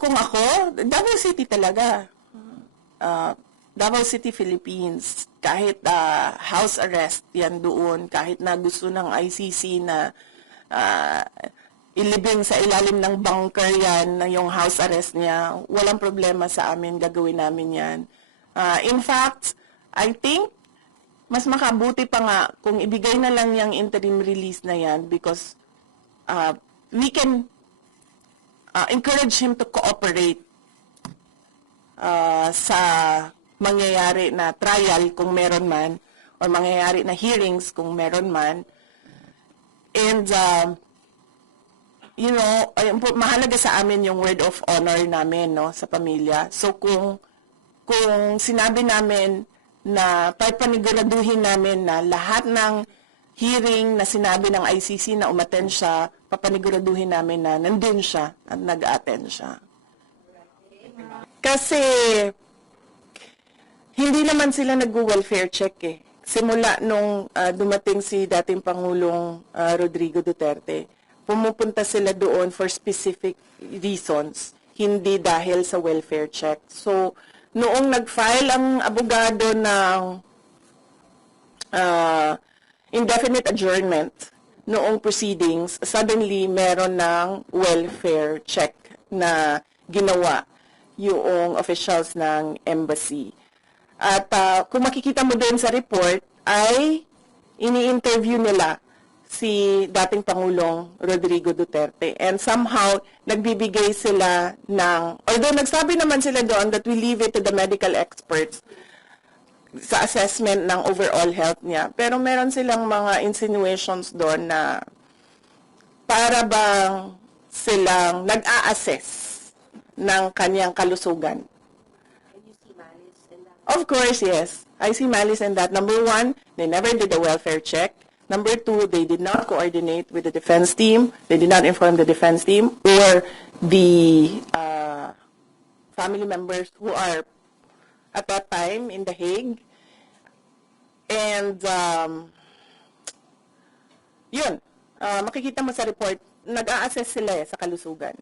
kung ako, Davao City talaga. Davao City, Philippines. Kahit house arrest yan doon, kahit na gusto ng ICC na ilibing sa ilalim ng bunker yan, yung house arrest niya, walang problema sa amin, gagawin namin yan. In fact, I think, mas makabuti pa nga kung ibigay na lang yung interim release na yan because we can encourage him to cooperate sa mangyayari na trial kung meron man or mangyayari na hearings kung meron man. And you know, mahalaga sa amin yung word of honor namin, no, sa pamilya. So kung sinabi namin na papaniguraduhin namin na lahat ng hearing na sinabi ng ICC na umattend siya, papaniguraduhin namin na nandun siya at nag-attend siya. Kasi hindi naman sila nag-welfare check eh. Simula nung dumating si dating Pangulong Rodrigo Duterte, pumupunta sila doon for specific reasons, hindi dahil sa welfare check. So, noong nag-file ang abogado ng indefinite adjournment noong proceedings, suddenly meron ng welfare check na ginawa yung officials ng embassy. At kung makikita mo doon sa report, ay ini-interview nila si dating Pangulong Rodrigo Duterte. And somehow, nagbibigay sila ng, although nagsabi naman sila doon that we leave it to the medical experts sa assessment ng overall health niya. Pero meron silang mga insinuations doon na para bang silang nag-a-assess ng kanyang kalusugan. Of course, yes. I see malice in that. Number one, they never did a welfare check. Number two, they did not coordinate with the defense team. They did not inform the defense team or the family members who are at that time in The Hague. And yun, makikita mo sa report, nag-a-assess sila sa kalusugan.